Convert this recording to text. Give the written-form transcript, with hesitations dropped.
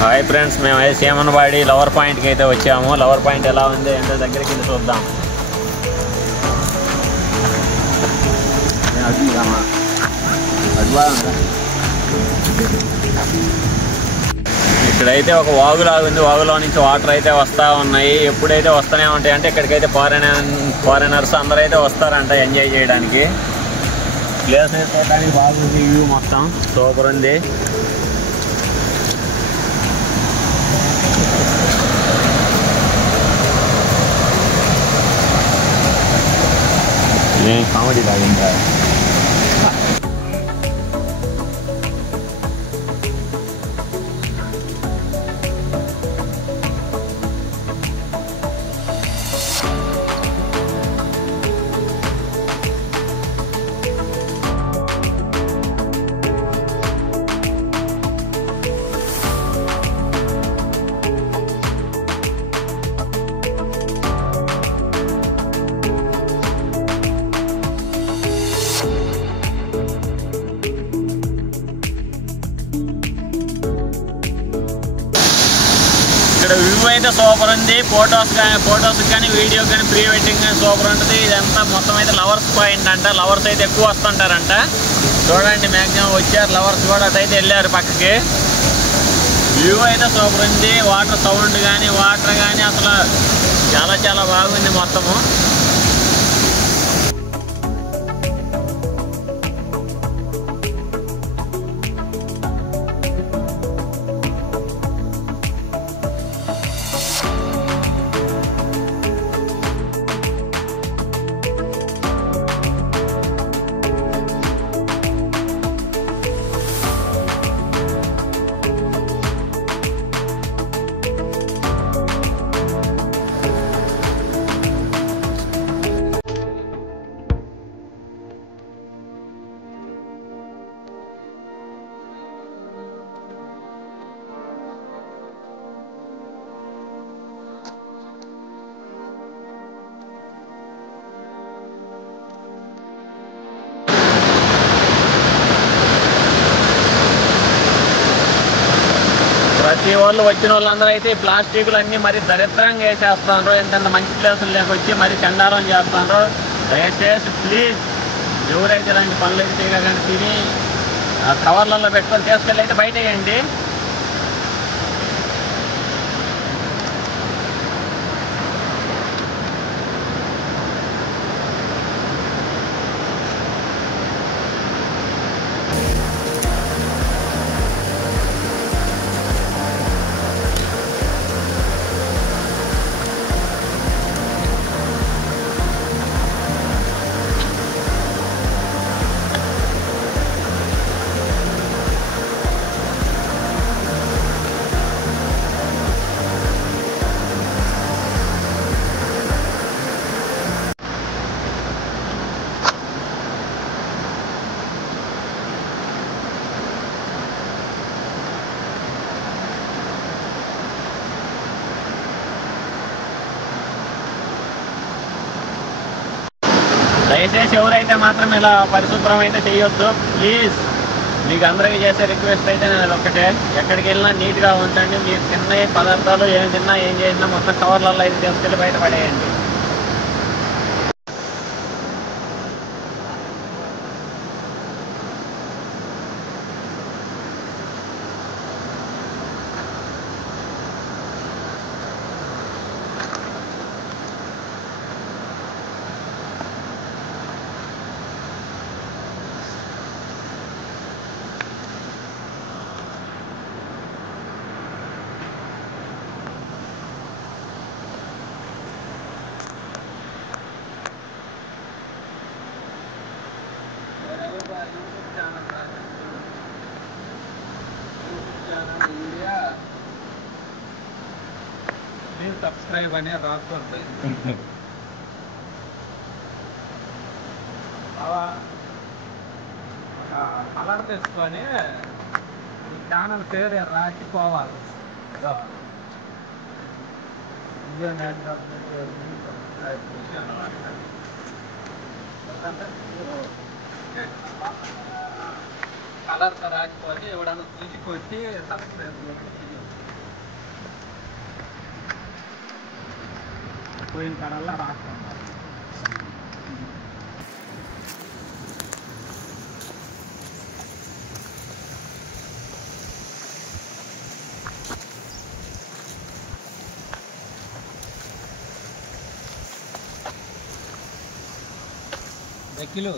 Hi friends, మేమైతే సేమనవాడి lover పాయింట్కి అయితే వచ్చాము. లవర్ పాయింట్ ఎలా ఉంది అంటే దగ్గరికి వెళ్ళి చూద్దాం. ఇక్కడైతే ఒక వాగులాగా ఉంది. వాగులో నుంచి వాటర్ అయితే వస్తూ ఉన్నాయి. ఎప్పుడైతే వస్తూనే ఉంటాయి అంటే ఇక్కడికైతే ఫారినర్స్ అందరూ అయితే వస్తారంట ఎంజాయ్ చేయడానికి. ప్లేస్ అయితే చూడడానికి బాగుంది. వ్యూ మొత్తం సూపర్ ఉంది. కామెడీ లాగా ఇక్కడ వ్యూ అయితే సూపర్ ఉంది. ఫొటోస్ కానీ వీడియో కానీ ప్రీ వెడ్డింగ్ కానీ సూపర్ ఉంటుంది. ఇదంతా మొత్తం అయితే లవర్స్ పాయింట్ అంట. లవర్స్ అయితే ఎక్కువ వస్తుంటారంట. చూడండి, మ్యాక్సిమం వచ్చారు లవర్స్ కూడా. అటైతే వెళ్ళారు పక్కకి. వ్యూ అయితే సూపర్ ఉంది. వాటర్ సౌండ్ కానీ వాటర్ కానీ అసలు చాలా చాలా బాగుంది మొత్తము. ప్రతి వాళ్ళు వచ్చిన వాళ్ళందరూ అయితే ప్లాస్టిక్లు అన్నీ మరి దరిద్రంగా వేసేస్తున్నారు. ఎంతంత మంచి ప్లేసులు లేకొచ్చి మరి చండాలం చేస్తున్నారు. దయచేసి ప్లీజ్ ఎవరైతే ఇలాంటి పనులు అయితే చేయకండి. తిని కవర్లలో పెట్టుకొని తీసుకెళ్ళి అయితే బయట వేయండి. దయచేసి ఎవరైతే మాత్రం ఇలా పరిశుభ్రం అయితే చేయొద్దు ప్లీజ్. మీకు అందరికీ చేసే రిక్వెస్ట్ అయితే నేను ఒక్కటే, ఎక్కడికి వెళ్ళినా నీట్గా ఉంచండి. మీరు తిన్న పదార్థాలు ఏం తిన్నా ఏం చేసినా మొత్తం కవర్లలో అయితే తీసుకెళ్ళి బయటపడేయండి. ప్లీజ్ సబ్స్క్రైబ్ అని రాసుకోండి. ఒక కలర్ తెచ్చుకొని ఈ ఛానల్ పేరు రాసిపోవాలి. కలర్ రాకపోతే ఎవడన్నా చూసి కొట్టి సబ్స్క్రైబ్ పోయిన కాడల్లా రాస్తాం. కిలో